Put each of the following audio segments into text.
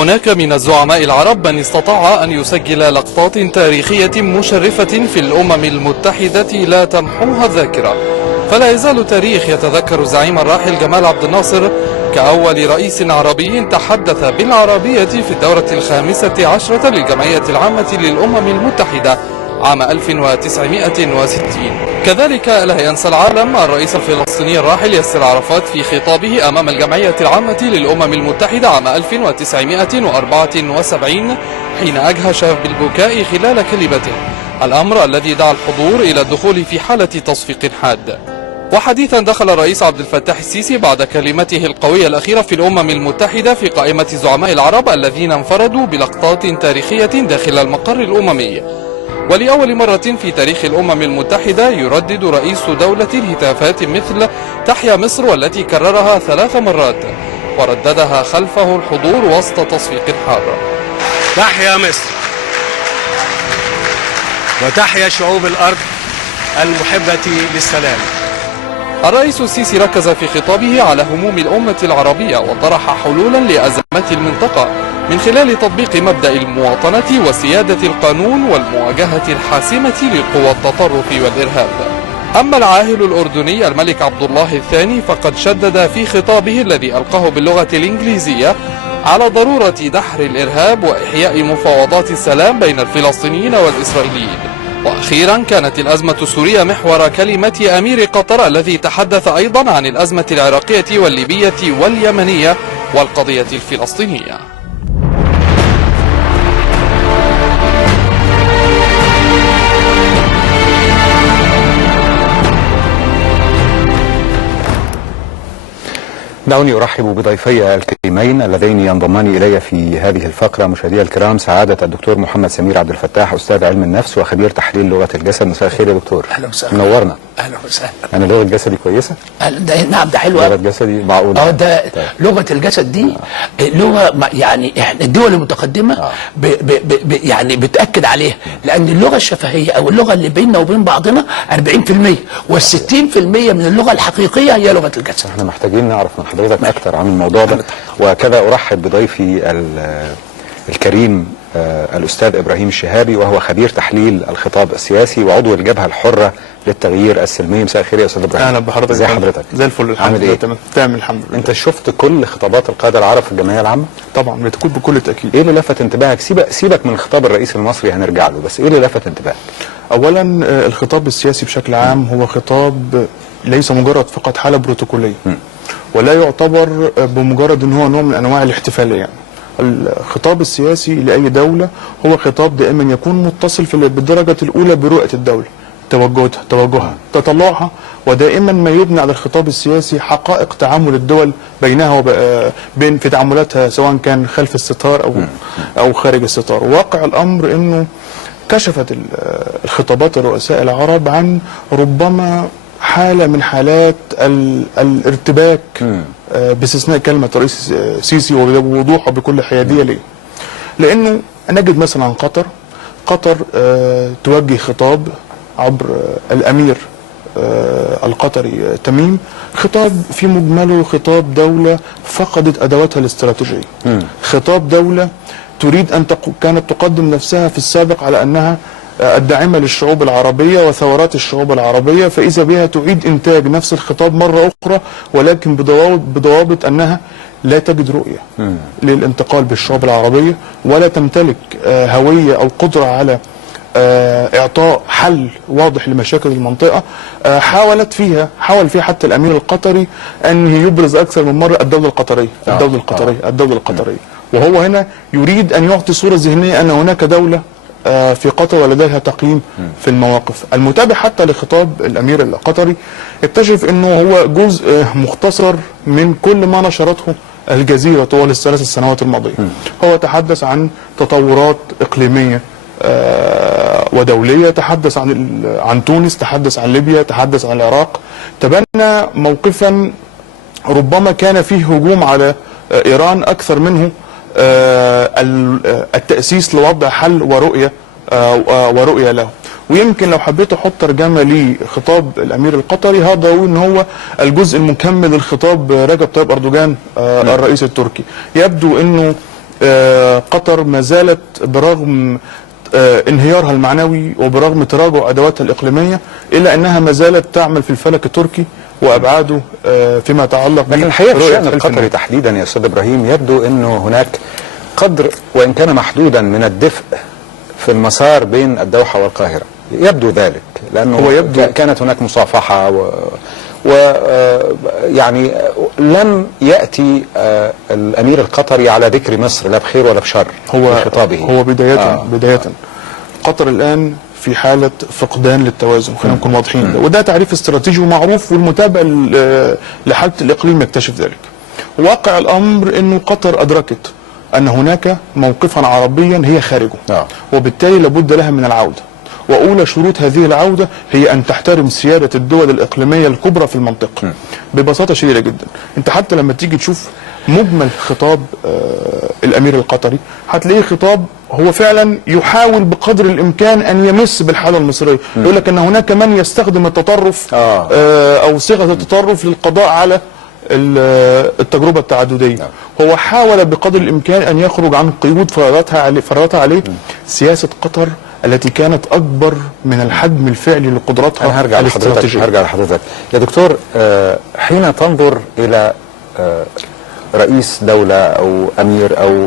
هناك من الزعماء العرب من استطاع أن يسجل لقطات تاريخية مشرفة في الأمم المتحدة لا تمحوها الذاكرة، فلا يزال التاريخ يتذكر الزعيم الراحل جمال عبد الناصر كأول رئيس عربي تحدث بالعربية في الدورة 15 للجمعية العامة للأمم المتحدة عام 1960. كذلك لا ينسى العالم الرئيس الفلسطيني الراحل ياسر عرفات في خطابه أمام الجمعية العامة للأمم المتحدة عام 1974 حين أجهش بالبكاء خلال كلمته، الأمر الذي دعا الحضور إلى الدخول في حالة تصفيق حاد. وحديثا دخل الرئيس عبد الفتاح السيسي بعد كلمته القوية الأخيرة في الأمم المتحدة في قائمة زعماء العرب الذين انفردوا بلقطات تاريخية داخل المقر الأممي. ولأول مرة في تاريخ الأمم المتحدة يردد رئيس دولة هتافات مثل تحيا مصر، والتي كررها 3 مرات ورددها خلفه الحضور وسط تصفيق حار. تحيا مصر وتحيا شعوب الأرض المحبة للسلام. الرئيس السيسي ركز في خطابه على هموم الأمة العربية وطرح حلولا لأزمات المنطقة من خلال تطبيق مبدأ المواطنة وسيادة القانون والمواجهة الحاسمة لقوى التطرف والإرهاب. أما العاهل الأردني الملك عبد الله الثاني فقد شدد في خطابه الذي ألقاه باللغة الإنجليزية على ضرورة دحر الإرهاب وإحياء مفاوضات السلام بين الفلسطينيين والإسرائيليين. وأخيرا كانت الأزمة السورية محور كلمة أمير قطر الذي تحدث أيضا عن الأزمة العراقية والليبية واليمنية والقضية الفلسطينية. دعوني أرحب بضيفي الكريمين اللذين ينضمان إلي في هذه الفقرة. مشاهدي الكرام، سعادة الدكتور محمد سمير عبد الفتاح، أستاذ علم النفس وخبير تحليل لغة الجسد. مساء الخير يا دكتور. أهلا وسهلا. منورنا. أهلا وسهلا. أنا لغة جسدي كويسة؟ نعم، ده حلو. لغة جسدي معقولة. ده طيب. لغة الجسد دي لغة يعني احنا الدول المتقدمة يعني بتأكد عليها، لأن اللغة الشفهية أو اللغة اللي بيننا وبين بعضنا 40%، وال60% من اللغة الحقيقية هي لغة الجسد. احنا محتاجين نعرف من حضرتك أكثر عن الموضوع ده، وكذا أرحب بضيفي الكريم الأستاذ إبراهيم الشهابي، وهو خبير تحليل الخطاب السياسي وعضو الجبهة الحرة للتغيير السلمي. مساء الخير يا أستاذ إبراهيم. أهلا بحضرتك. ازي حضرتك؟ زي الفل الحمد لله. تمام الحمد لله. أنت شفت كل خطابات القادة العرب في الجمعية العامة؟ طبعا بتكون بكل تأكيد. إيه اللي لفت انتباهك؟ سيبك من خطاب الرئيس المصري، هنرجع له، بس إيه اللي لفت انتباهك؟ أولا الخطاب السياسي بشكل عام هو خطاب ليس مجرد فقط حالة بروتوكولية، ولا يعتبر بمجرد ان هو نوع من انواع الاحتفاليه. يعني الخطاب السياسي لاي دوله هو خطاب دائما يكون متصل بالدرجه الاولى برؤيه الدوله، توجهها، تطلعها، ودائما ما يبني على الخطاب السياسي حقائق تعامل الدول بينها وبين في تعاملاتها، سواء كان خلف الستار او خارج الستار. واقع الامر انه كشفت الخطابات الرؤساء العرب عن ربما حالة من حالات الارتباك، باستثناء كلمة رئيس سيسي ووضوحه بكل حيادية. ليه؟ لأنه نجد مثلا قطر توجه خطاب عبر الأمير القطري تميم، خطاب في مجمله خطاب دولة فقدت أدواتها الاستراتيجية، خطاب دولة تريد أن كانت تقدم نفسها في السابق على أنها الداعمة للشعوب العربية وثورات الشعوب العربية، فإذا بها تعيد إنتاج نفس الخطاب مرة أخرى، ولكن بضوابط أنها لا تجد رؤية للانتقال بالشعوب العربية، ولا تمتلك هوية أو قدرة على إعطاء حل واضح لمشاكل المنطقة. حاول فيها حتى الأمير القطري أن يبرز أكثر من مرة الدولة القطرية، وهو هنا يريد أن يعطي صورة ذهنية أن هناك دولة في قطر ولديها تقييم في المواقف. المتابع حتى لخطاب الأمير القطري اكتشف أنه هو جزء مختصر من كل ما نشرته الجزيرة طوال ال3 سنوات الماضية. هو تحدث عن تطورات إقليمية ودولية، تحدث عن تونس، تحدث عن ليبيا، تحدث عن العراق، تبنى موقفا ربما كان فيه هجوم على إيران أكثر منه التأسيس لوضع حل ورؤية له. ويمكن لو حبيت احط ترجمه لخطاب الامير القطري، هذا هو ان هو الجزء المكمل للخطاب رجب طيب اردوغان الرئيس التركي. يبدو انه قطر ما زالت برغم انهيارها المعنوي وبرغم تراجع ادواتها الاقليميه الا انها ما زالت تعمل في الفلك التركي وابعاده فيما يتعلق لكن الحقيقه في الشان القطري تحديدا يا استاذ ابراهيم يبدو انه هناك قدر وان كان محدودا من الدفء في المسار بين الدوحه والقاهره، يبدو ذلك لانه هو يبدو كانت هناك مصافحه ويعني لم ياتي الامير القطري على ذكر مصر لا بخير ولا بشر في خطابه. هو بدايه قطر الان في حاله فقدان للتوازن، خلينا نكون واضحين، وده تعريف استراتيجي ومعروف والمتابع لحاله الاقليم يكتشف ذلك. واقع الامر انه قطر ادركت ان هناك موقفا عربيا هي خارجه، وبالتالي لابد لها من العوده، واولى شروط هذه العوده هي ان تحترم سياده الدول الاقليميه الكبرى في المنطقه. ببساطه شديده جدا، انت حتى لما تيجي تشوف مجمل خطاب الامير القطري هتلاقيه خطاب هو فعلا يحاول بقدر الامكان ان يمس بالحاله المصريه، يقول لك ان هناك من يستخدم التطرف او صيغه التطرف للقضاء على التجربه التعدديه. هو حاول بقدر الامكان ان يخرج عن قيود فرضتها عليه سياسه قطر التي كانت اكبر من الحجم الفعلي لقدراتها الاستراتيجيه. هرجع لحضرتك يا دكتور. حين تنظر الى رئيس دوله او امير او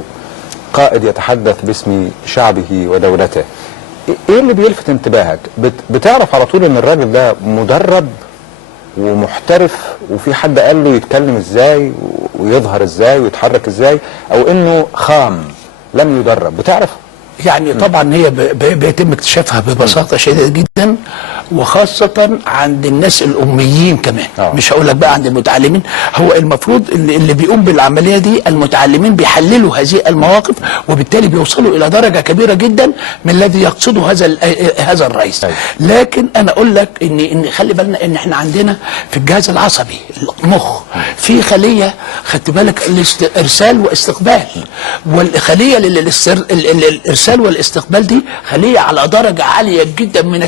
قائد يتحدث باسم شعبه ودولته، ايه اللي بيلفت انتباهك؟ بتعرف على طول ان الراجل ده مدرب ومحترف وفي حد قال له يتكلم ازاي ويظهر ازاي ويتحرك ازاي، او انه خام لم يدرب؟ بتعرف؟ يعني طبعا هي بيتم اكتشافها ببساطه شديده جدا، وخاصه عند الناس الاميين كمان. مش هقول لك بقى عند المتعلمين. هو المفروض اللي بيقوم بالعمليه دي المتعلمين بيحللوا هذه المواقف، وبالتالي بيوصلوا الى درجه كبيره جدا من الذي يقصده هذا الرئيس. لكن انا اقول لك ان خلي بالنا ان احنا عندنا في الجهاز العصبي المخ في خليه، خدت بالك، الارسال واستقبال، والخليه الارسال والاستقبال دي خليه على درجه عاليه جدا من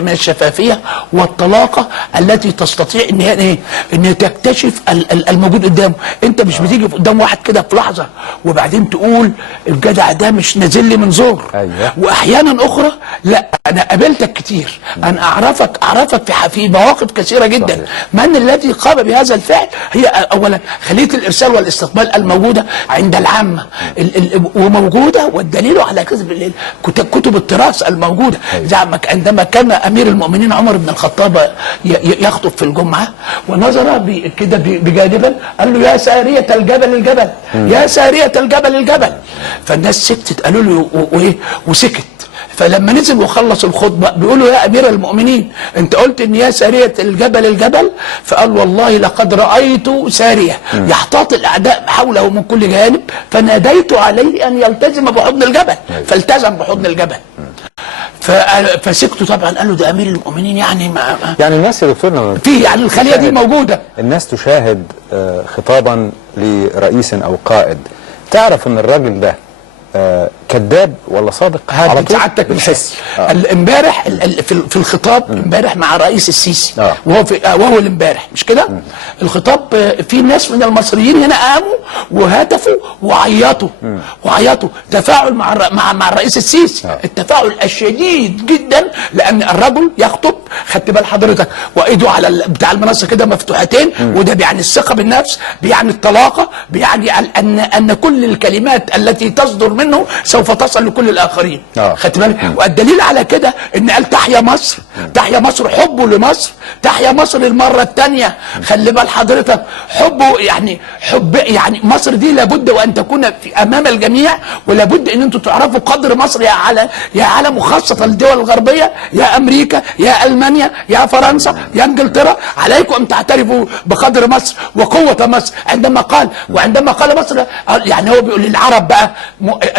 من الشفافيه والطلاقه التي تستطيع ان هي ايه؟ ان تكتشف الموجود قدامه. انت مش بتيجي قدام واحد كده في لحظه وبعدين تقول الجدع ده مش نازل لي من زور. واحيانا اخرى لا، انا قابلتك كتير، انا اعرفك في مواقف كثيره جدا. من الذي قام بهذا الفعل؟ هي اولا خليه الارسال والاستقبال الموجوده عند العامه وموجوده، والدليل على كذب كتب التراث الموجوده. عندما كان امير المؤمنين عمر بن الخطاب يخطب في الجمعه ونظر كده بجانبا قال له يا ساريه الجبل الجبل، يا ساريه الجبل الجبل. فالناس سكتت، قالوا له وايه وسكت. فلما نزل وخلص الخطبه بيقولوا يا امير المؤمنين انت قلت ان يا ساريه الجبل الجبل، فقال والله لقد رايت ساريه يحتاط الاعداء حوله من كل جانب فناديت عليه ان يلتزم بحضن الجبل فالتزم بحضن الجبل. فسكتوا طبعا، قالوا ده امير المؤمنين يعني يعني الناس يا دكتور في يعني الخليه دي موجوده. الناس تشاهد خطابا لرئيس او قائد، تعرف ان الراجل ده كذاب ولا صادق على طول؟ سعادتك الحس امبارح في الخطاب امبارح مع الرئيس السيسي وهو الامبارح مش كده؟ الخطاب في ناس من المصريين هنا قاموا وهتفوا وعيطوا تفاعل مع الرئيس السيسي. التفاعل الشديد جدا، لان الرجل يخطب، خدت بال حضرتك، وايده على بتاع المنصه كده مفتوحتين، وده بيعني الثقه بالنفس، بيعني الطلاقه، بيعني ان كل الكلمات التي تصدر منه سوف تصل لكل الاخرين. خدت بالك؟ والدليل على كده ان قال تحيا مصر، تحيا مصر، حبه لمصر، تحيا مصر المره الثانيه. خلي بال حضرتك، حبه يعني يعني مصر دي لابد وان تكون في امام الجميع، ولابد ان انتم تعرفوا قدر مصر يا عالم، وخاصه الدول الغربيه، يا امريكا، يا المانيا، يا فرنسا، يا انجلترا، عليكم ان تعترفوا بقدر مصر وقوه مصر. عندما قال مصر، يعني هو بيقول للعرب بقى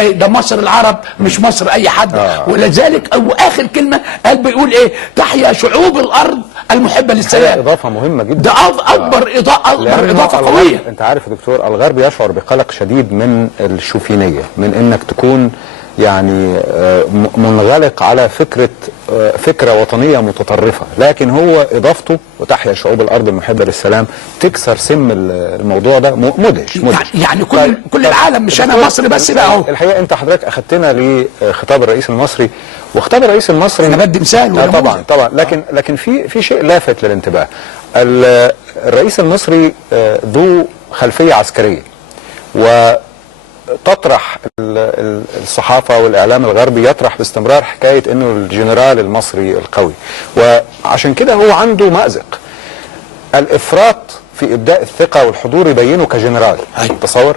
ده مصر العرب مش مصر اي حد. ولذلك اخر كلمه قال بيقول ايه؟ تحيا شعوب الارض المحبه للسلام. اضافه مهمه جدا، ده اكبر اضافه قويه. انت عارف يا دكتور، الغرب يشعر بقلق شديد من الشوفينيه، من انك تكون يعني منغلق على فكرة وطنية متطرفة، لكن هو إضافته وتحيا شعوب الأرض المحبة للسلام تكسر سم الموضوع ده. مدهش. يعني كل العالم، مش أنا مصر بس بقى اهو. الحقيقة أنت حضرتك أخدتنا لخطاب الرئيس المصري، وخطاب الرئيس المصري أنا بدي مثال طبعا لكن في شيء لافت للانتباه. الرئيس المصري ذو خلفية عسكرية، وتطرح الصحافة والإعلام الغربي يطرح باستمرار حكاية أنه الجنرال المصري القوي، وعشان كده هو عنده مأزق. الإفراط في إبداء الثقة والحضور يبينه كجنرال، تصور،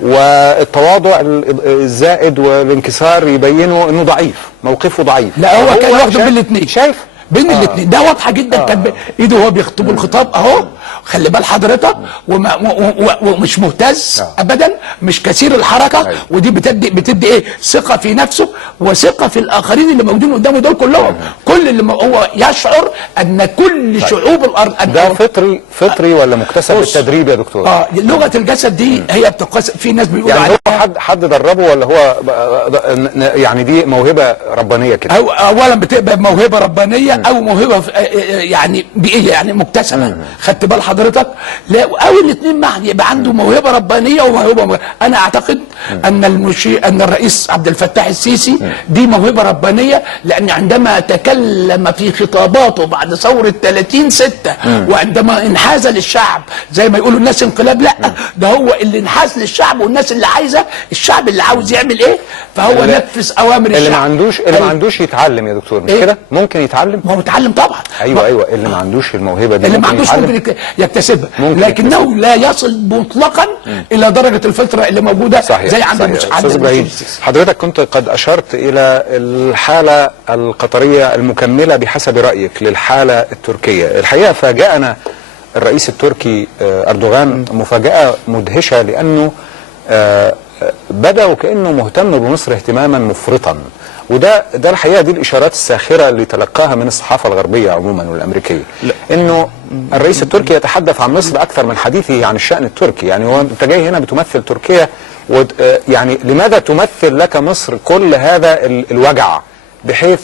والتواضع الزائد والانكسار يبينه أنه ضعيف، موقفه ضعيف. لا هو كان واخده بين الاثنين، شايف بين الاثنين ده واضحه جدا. كان ايده وهو بيخطب الخطاب اهو، خلي بال حضرتك، ومش مهتز ابدا، مش كثير الحركه. ودي بتدي ايه؟ ثقه في نفسه وثقه في الاخرين اللي موجودين قدامه دول كلهم. كل اللي هو يشعر ان كل شعوب الارض ده فطري ولا مكتسب بالتدريب يا دكتور؟ لغه الجسد دي هي بتقاس. في ناس بيقولوا يعني هو حد دربه ولا هو يعني دي موهبه ربانيه كده؟ اولا بتبقى موهبه ربانيه او موهبه يعني بيئيه، يعني مكتسبه. خدت بال حضرتك؟ لا، او الاثنين معا، يبقى عنده موهبه ربانيه وموهبه. انا اعتقد ان الرئيس عبد الفتاح السيسي دي موهبه ربانيه، لان عندما تكلم في خطاباته بعد ثوره 30/6 وعندما انحاز للشعب زي ما يقولوا الناس انقلاب، لا ده هو اللي انحاز للشعب، والناس اللي عايزه، الشعب اللي عاوز يعمل ايه فهو نفذ اوامر الشعب. اللي ما عندوش يتعلم يا دكتور، مش كده؟ ممكن يتعلم. ما هو متعلم طبعا. ايوه اللي ما عندوش الموهبه دي اللي ما عندوش ممكن يكتسبها، لكنه لا يصل مطلقا الى درجه الفطره اللي موجوده. صحيح. زي عند استاذ ابراهيم، حضرتك كنت قد اشرت الى الحاله القطريه المكمله بحسب رايك للحاله التركيه. الحقيقه فاجأنا الرئيس التركي اردوغان مفاجاه مدهشه، لانه بدا وكانه مهتم بمصر اهتماما مفرطا، وده الحقيقه دي الاشارات الساخره اللي تلقاها من الصحافه الغربيه عموما والامريكيه، انه الرئيس التركي يتحدث عن مصر اكثر من حديثه عن الشان التركي. يعني هو انت جاي هنا بتمثل تركيا، يعني لماذا تمثل لك مصر كل هذا الوجع بحيث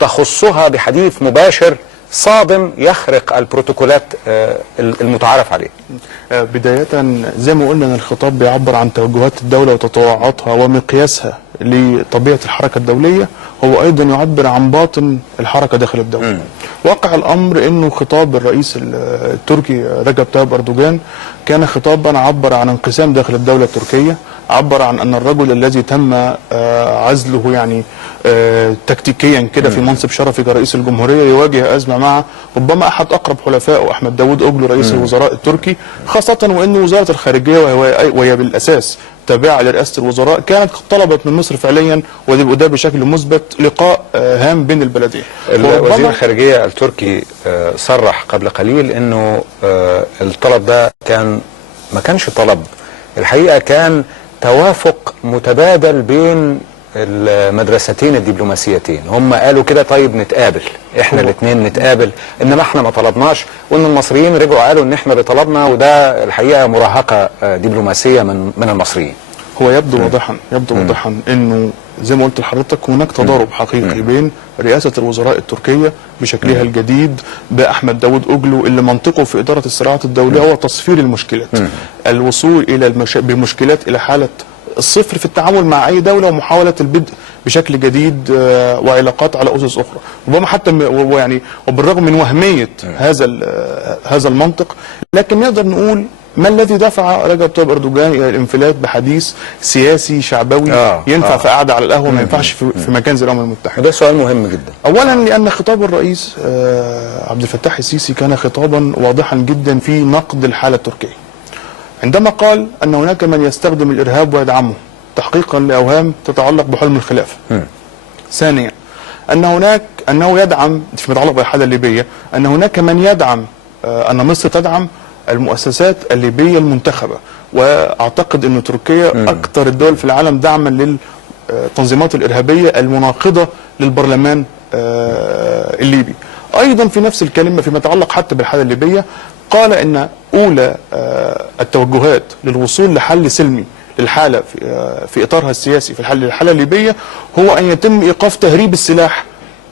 تخصها بحديث مباشر صادم يخرق البروتوكولات المتعارف عليه؟ بداية زي ما قلنا ان الخطاب بيعبر عن توجهات الدولة وتطوعاتها ومقياسها لطبيعة الحركة الدولية، هو ايضا يعبر عن باطن الحركة داخل الدولة. واقع الامر انه خطاب الرئيس التركي رجب طيب اردوغان كان خطابا عبر عن انقسام داخل الدولة التركية، عبر عن ان الرجل الذي تم عزله يعني تكتيكيا كده في منصب شرفي كرئيس الجمهورية يواجه ازمة مع ربما احد اقرب حلفائه احمد داوود اوغلو رئيس الوزراء التركي، خاصة وان وزارة الخارجية وهي بالاساس تابعة لرئاسة الوزراء كانت طلبت من مصر فعليا، وده بشكل مثبت، لقاء هام بين البلدين. وزير الخارجية التركي صرح قبل قليل انه الطلب ده ما كانش طلب، الحقيقة كان توافق متبادل بين المدرستين الدبلوماسيتين. هم قالوا كده طيب نتقابل، احنا الاثنين نتقابل، انما احنا ما طلبناش، وان المصريين رجعوا قالوا ان احنا اللي طلبنا، وده الحقيقة مراهقة دبلوماسية من المصريين. هو يبدو واضحا انه زي ما قلت لحضرتك هناك تضارب حقيقي بين رئاسة الوزراء التركية بشكلها الجديد بأحمد داوود أوغلو، اللي منطقه في إدارة الصراعات الدولية هو تصفير المشكلات، الوصول إلى بمشكلات إلى حالة الصفر في التعامل مع أي دولة، ومحاولة البدء بشكل جديد وعلاقات على أسس أخرى. ربما حتى يعني وبالرغم من وهمية هذا المنطق، لكن نقدر نقول ما الذي دفع رجب طيب اردوغان الى الانفلات بحديث سياسي شعبوي ينفع في قعده على القهوه، ما ينفعش في مكان زي الامم المتحده؟ وده سؤال مهم جدا. اولا لان خطاب الرئيس عبد الفتاح السيسي كان خطابا واضحا جدا في نقد الحاله التركيه، عندما قال ان هناك من يستخدم الارهاب ويدعمه تحقيقا لاوهام تتعلق بحلم الخلافه. ثانيا انه يدعم فيما يتعلق بالحاله الليبيه، ان هناك من يدعم ان مصر تدعم المؤسسات الليبية المنتخبة، واعتقد ان تركيا اكثر الدول في العالم دعما للتنظيمات الارهابية المناقضة للبرلمان الليبي. ايضا في نفس الكلمة فيما يتعلق حتى بالحالة الليبية قال ان اولى التوجهات للوصول لحل سلمي الحالة في إطارها السياسي في الحالة الليبية هو أن يتم إيقاف تهريب السلاح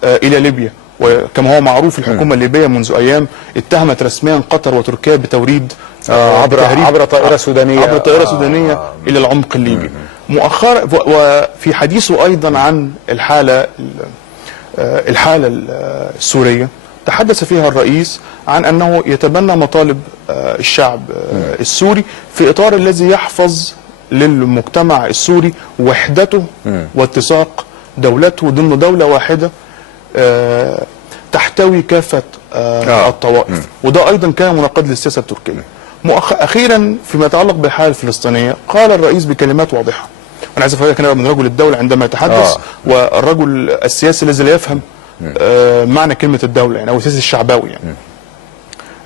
إلى ليبيا. وكما هو معروف الحكومة الليبية منذ أيام اتهمت رسميا قطر وتركيا بتوريد عبر طائرة سودانية إلى العمق الليبي. مؤخرا وفي حديثه أيضا عن الحالة السورية تحدث فيها الرئيس عن أنه يتبنى مطالب الشعب السوري في إطار الذي يحفظ للمجتمع السوري وحدته واتساق دولته ضمن دولة واحدة تحتوي كافة الطوائف. وده أيضا كان مناقض للسياسة التركية. أخيرا فيما يتعلق بالحالة الفلسطينية قال الرئيس بكلمات واضحة، أنا عايز أفرق هنا من رجل الدولة عندما يتحدث والرجل السياسي الذي لا يفهم معنى كلمة الدولة يعني أو السياسي الشعبوي يعني.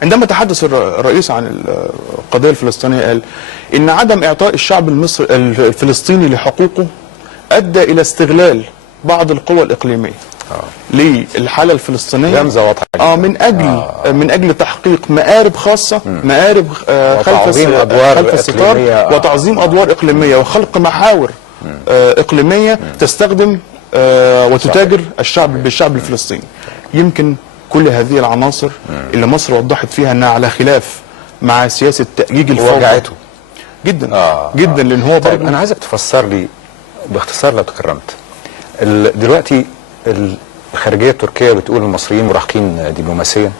عندما تحدث الرئيس عن القضية الفلسطينية قال إن عدم إعطاء الشعب الفلسطيني لحقوقه أدى إلى استغلال بعض القوى الإقليمية للحالة الفلسطينية من أجل تحقيق مآرب خاصة، مآرب خلف الستار وتعظيم أدوار إقليمية وخلق محاور إقليمية تستخدم وتتاجر بالشعب الفلسطيني. يمكن كل هذه العناصر اللي مصر وضحت فيها أنها على خلاف مع سياسة تأجيج الفوضى وجعته جدا جدا لأن هو طيب أنا عايزك تفسر لي باختصار لو تكرمت. دلوقتي الخارجية التركية بتقول المصريين مراهقين دبلوماسيا،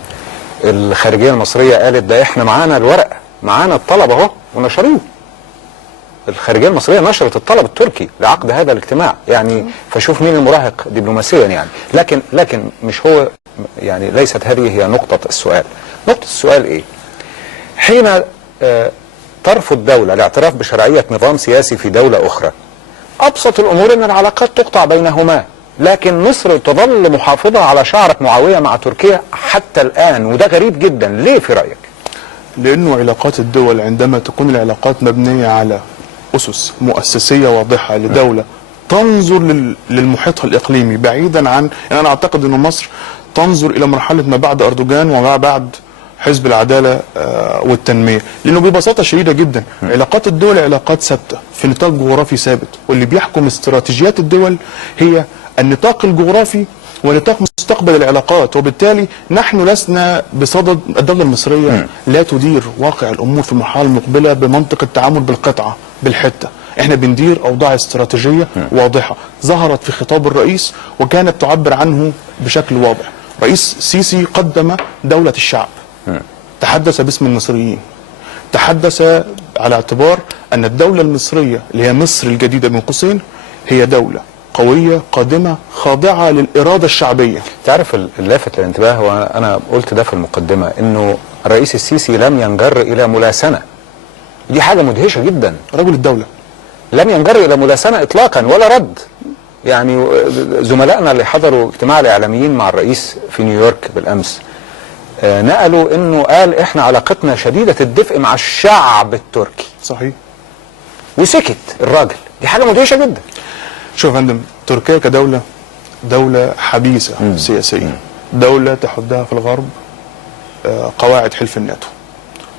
الخارجية المصرية قالت ده احنا معانا الورق، معانا الطلب اهو ونشروه. الخارجية المصرية نشرت الطلب التركي لعقد هذا الاجتماع يعني، فشوف مين المراهق دبلوماسيا يعني. لكن مش هو يعني، ليست هذه هي نقطة السؤال. نقطة السؤال ايه؟ حين ترفض دولة الاعتراف بشرعية نظام سياسي في دولة اخرى، ابسط الامور ان العلاقات تقطع بينهما، لكن مصر تظل محافظة على شعرة معاوية مع تركيا حتى الآن، وده غريب جدا. ليه في رأيك؟ لأنه علاقات الدول عندما تكون العلاقات مبنية على أسس مؤسسية واضحة لدولة تنظر للمحيط الإقليمي بعيدا عن، يعني أنا أعتقد أن مصر تنظر إلى مرحلة ما بعد أردوغان وما بعد حزب العدالة والتنمية، لأنه ببساطة شديدة جدا علاقات الدول علاقات ثابتة في نطاق جغرافي ثابت، واللي بيحكم استراتيجيات الدول هي النطاق الجغرافي ونطاق مستقبل العلاقات. وبالتالي نحن لسنا بصدد، الدولة المصرية لا تدير واقع الأمور في المرحلة المقبلة بمنطق التعامل بالقطعة بالحتة. احنا بندير أوضاع استراتيجية واضحة ظهرت في خطاب الرئيس وكانت تعبر عنه بشكل واضح. رئيس سيسي قدم دولة الشعب، تحدث باسم المصريين، تحدث على اعتبار أن الدولة المصرية اللي هي مصر الجديدة بين قوسين هي دولة قوية قادمة خاضعة للإرادة الشعبية. تعرف اللافت للانتباه، وأنا قلت ده في المقدمة، إنه الرئيس السيسي لم ينجر إلى ملاسنة. دي حاجة مدهشة جدا. رجل الدولة لم ينجر إلى ملاسنة إطلاقا ولا رد. يعني زملائنا اللي حضروا اجتماع الإعلاميين مع الرئيس في نيويورك بالأمس نقلوا إنه قال إحنا علاقتنا شديدة الدفء مع الشعب التركي. صحيح. وسكت الراجل. دي حاجة مدهشة جدا. شوف يا فندم، تركيا كدولة دولة حبيسة سياسيا، دولة تحدها في الغرب قواعد حلف الناتو،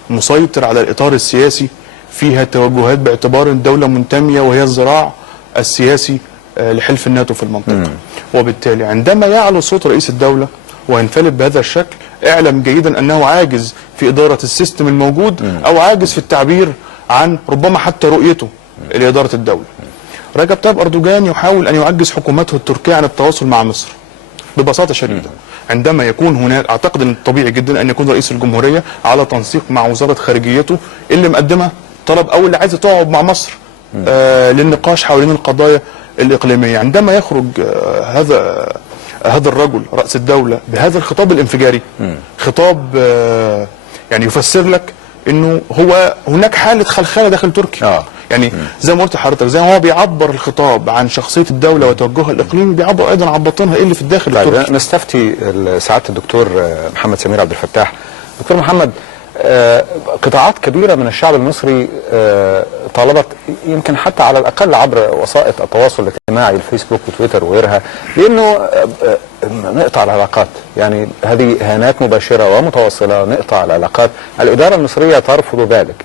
مسيطر على الإطار السياسي، فيها توجهات باعتبار الدولة منتمية وهي الذراع السياسي لحلف الناتو في المنطقة. وبالتالي عندما يعلو صوت رئيس الدولة وينفلت بهذا الشكل، اعلم جيدا أنه عاجز في إدارة السيستم الموجود أو عاجز في التعبير عن ربما حتى رؤيته لإدارة الدولة. رجب طيب أردوغان يحاول أن يعجز حكومته التركية عن التواصل مع مصر ببساطة شديدة. عندما يكون هناك، أعتقد أن الطبيعي جدا أن يكون رئيس الجمهورية على تنسيق مع وزارة خارجيته اللي مقدمة طلب أو اللي عايزة تقعد مع مصر للنقاش حوالين القضايا الإقليمية. عندما يخرج هذا الرجل رأس الدولة بهذا الخطاب الانفجاري، خطاب يعني يفسر لك انه هو هناك حالة خلخلة داخل تركيا. يعني زي ما قلت لحضرتك، زي ما هو بيعبر الخطاب عن شخصية الدولة وتوجهها الإقليمي، بيعبر أيضا عن باطنها ايه اللي في الداخل التركي. طيب نستفتي سعادة الدكتور محمد سمير عبد الفتاح. دكتور محمد، قطاعات كبيرة من الشعب المصري طالبت يمكن حتى على الأقل عبر وسائط التواصل الاجتماعي الفيسبوك وتويتر وغيرها بأنه نقطع العلاقات. يعني هذه إهانات مباشرة ومتواصلة، نقطع العلاقات. الإدارة المصرية ترفض ذلك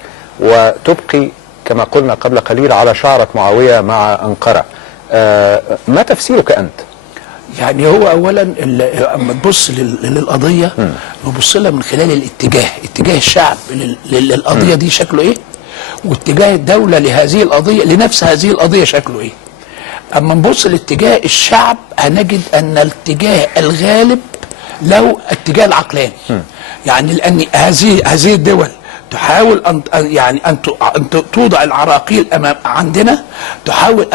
وتبقي كما قلنا قبل قليل على شعرة معاوية مع أنقرة. ما تفسيرك أنت؟ يعني هو اولا اما تبص للقضيه نبص لها من خلال اتجاه الشعب للقضيه دي شكله ايه، واتجاه الدوله لهذه القضيه لنفس هذه القضيه شكله ايه. اما نبص لاتجاه الشعب هنجد ان الاتجاه الغالب له اتجاه العقلاني. يعني لان هذه الدول تحاول ان توضع العراقيل امام عندنا، تحاول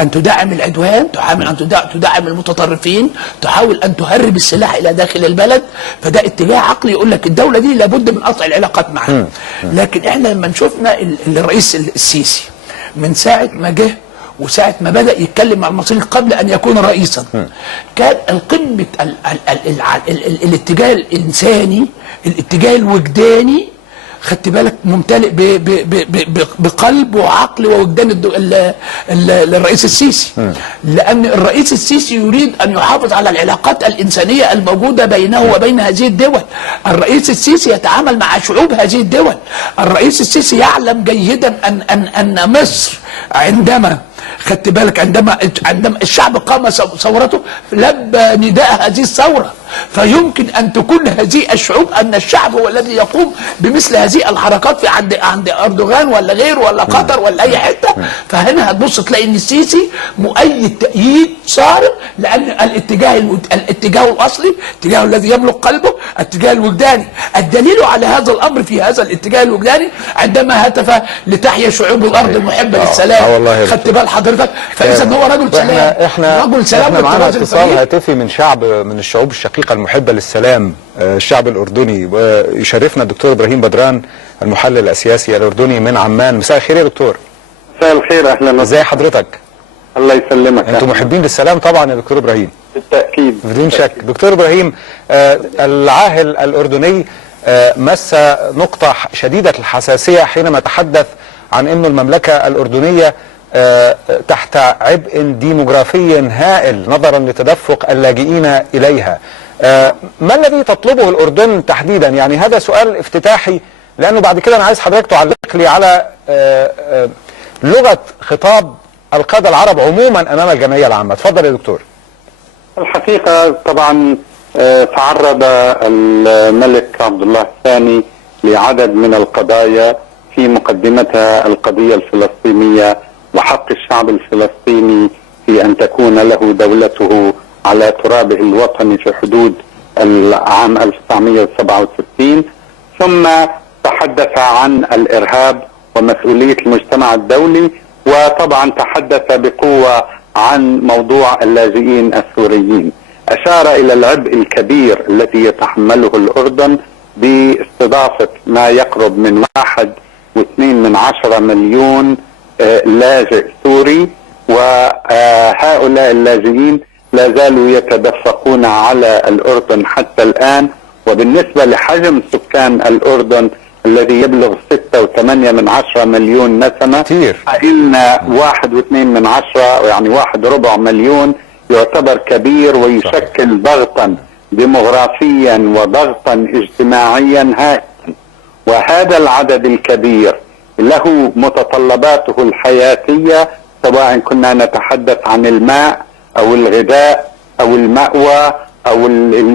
ان تدعم العدوان، تحاول ان تدعم المتطرفين، تحاول ان تهرب السلاح الى داخل البلد. فده اتجاه عقلي يقول لك الدوله دي لابد من قطع العلاقات معها. لكن احنا لما شفنا الرئيس السيسي من ساعه ما جه وساعة ما بدأ يتكلم مع المصريين قبل أن يكون رئيسا، كان القمة الاتجاه الإنساني، الاتجاه الوجداني، خدت بالك، ممتلئ بقلب وعقل ووجدان الرئيس السيسي. لأن الرئيس السيسي يريد أن يحافظ على العلاقات الإنسانية الموجودة بينه وبين هذه الدول. الرئيس السيسي يتعامل مع شعوب هذه الدول. الرئيس السيسي يعلم جيدا أن مصر عندما خدت بالك عندما الشعب قام ثورته لبى نداء هذه الثوره. فيمكن ان تكون هذه الشعوب ان الشعب هو الذي يقوم بمثل هذه الحركات في عند اردوغان ولا غيره ولا قطر ولا اي حته. فهنا هتبص تلاقي ان السيسي مؤيد تأييد صارم، لان الاتجاه الاصلي، الاتجاه الذي يملك قلبه، الاتجاه الوجداني. الدليل على هذا الامر في هذا الاتجاه الوجداني عندما هتف لتحيا شعوب الارض المحبه للسلام. خدت بال حضرتك؟ فاذا هو رجل سلام. رجل سلام. احنا معانا اتصال هاتفي من الشعوب الشقيقه المحبه للسلام، الشعب الاردني. يشرفنا الدكتور ابراهيم بدران المحلل السياسي الاردني من عمان. مساء الخير يا دكتور. مساء الخير، اهلا. ازي حضرتك؟ الله يسلمك. انتم محبين للسلام طبعا يا دكتور ابراهيم. بالتاكيد بدون شك. دكتور ابراهيم، العاهل الاردني مس نقطه شديده الحساسيه حينما تحدث عن انه المملكه الاردنيه تحت عبء ديموغرافي هائل نظرا لتدفق اللاجئين إليها. ما الذي تطلبه الأردن تحديدا؟ يعني هذا سؤال افتتاحي، لأنه بعد كده أنا عايز حضرتك تعلق لي على لغة خطاب القادة العرب عموما أمام الجمعية العامة. اتفضل يا دكتور. الحقيقة طبعا تعرض الملك عبد الله الثاني لعدد من القضايا، في مقدمتها القضية الفلسطينية وحق الشعب الفلسطيني في أن تكون له دولته على ترابه الوطني في حدود العام 1967. ثم تحدث عن الإرهاب ومسؤولية المجتمع الدولي، وطبعا تحدث بقوة عن موضوع اللاجئين السوريين. أشار إلى العبء الكبير الذي يتحمله الأردن باستضافة ما يقرب من 1.2 مليون لاجئ سوري، وهؤلاء اللاجئين لا زالوا يتدفقون على الأردن حتى الآن. وبالنسبة لحجم سكان الأردن الذي يبلغ 6.8 مليون نسمة، فإن 1.2 يعني 1.4 مليون يعتبر كبير ويشكل ضغطا ديموغرافيا وضغطا اجتماعيا هائلا. وهذا العدد الكبير له متطلباته الحياتية، سواء كنا نتحدث عن الماء أو الغذاء أو المأوى أو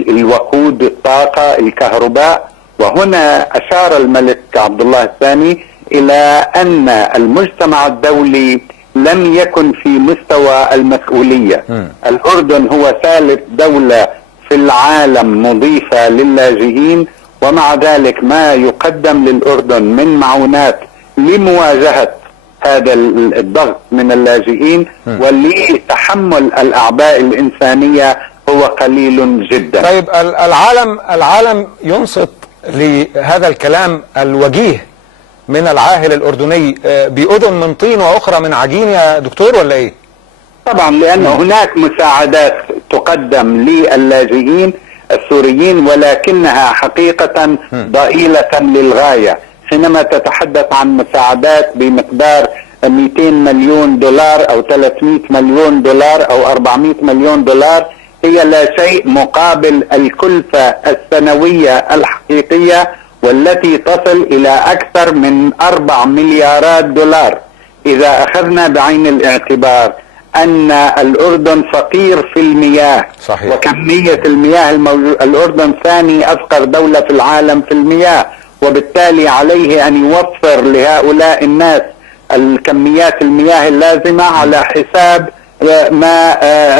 الوقود، الطاقة، الكهرباء. وهنا أشار الملك عبد الله الثاني إلى أن المجتمع الدولي لم يكن في مستوى المسؤولية. الأردن هو ثالث دولة في العالم مضيفة للاجئين، ومع ذلك ما يقدم للأردن من معونات لمواجهة هذا الضغط من اللاجئين ولتحمل الأعباء الإنسانية هو قليل جدا. طيب العالم ينصت لهذا الكلام الوجيه من العاهل الأردني بأذن من طين وأخرى من عجين يا دكتور، ولا إيه؟ طبعا، لأن هناك مساعدات تقدم للاجئين السوريين، ولكنها حقيقة ضئيلة للغاية. حينما تتحدث عن مساعدات بمقدار 200 مليون دولار أو 300 مليون دولار أو 400 مليون دولار، هي لا شيء مقابل الكلفة السنوية الحقيقية والتي تصل إلى أكثر من 4 مليارات دولار. إذا أخذنا بعين الاعتبار أن الأردن فقير في المياه، صحيح. وكمية المياه الأردن ثاني أفقر دولة في العالم في المياه، وبالتالي عليه أن يوفر لهؤلاء الناس الكميات المياه اللازمة على حساب ما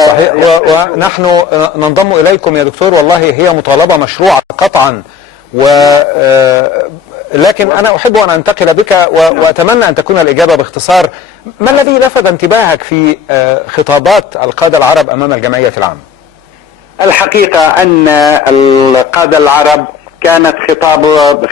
صحيح. ونحن ننضم إليكم يا دكتور، والله هي مطالبة مشروعة قطعا، لكن أنا أحب أن أنتقل بك وأتمنى أن تكون الإجابة باختصار. ما الذي لفت انتباهك في خطابات القادة العرب أمام الجمعية العامة؟ الحقيقة أن القادة العرب كانت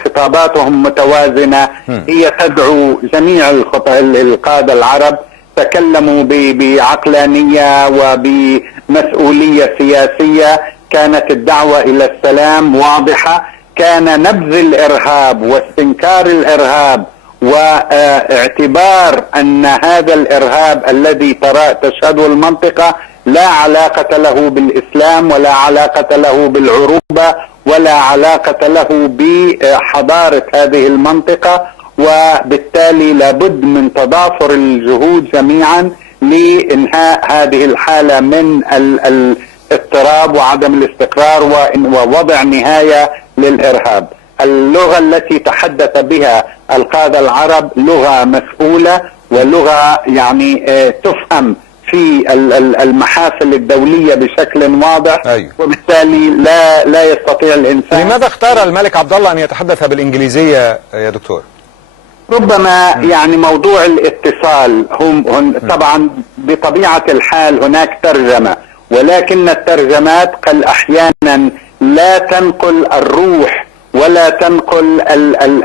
خطاباتهم متوازنة، هي تدعو جميع القادة العرب، تكلموا بعقلانية وبمسؤولية سياسية، كانت الدعوة إلى السلام واضحة، كان نبذ الإرهاب واستنكار الإرهاب واعتبار أن هذا الإرهاب الذي تشهده المنطقة لا علاقة له بالإسلام ولا علاقة له بالعروبة ولا علاقة له بحضارة هذه المنطقة، وبالتالي لابد من تضافر الجهود جميعا لإنهاء هذه الحالة من الاضطراب وعدم الاستقرار ووضع نهاية للإرهاب. اللغة التي تحدث بها القادة العرب لغة مسؤولة ولغة يعني تفهم في المحافل الدولية بشكل واضح. أيوه. وبالتالي لا يستطيع الإنسان. لماذا اختار الملك عبد الله أن يتحدث بالإنجليزية يا دكتور؟ ربما يعني موضوع الاتصال هم طبعا بطبيعة الحال هناك ترجمة، ولكن الترجمات قد أحيانا لا تنقل الروح ولا تنقل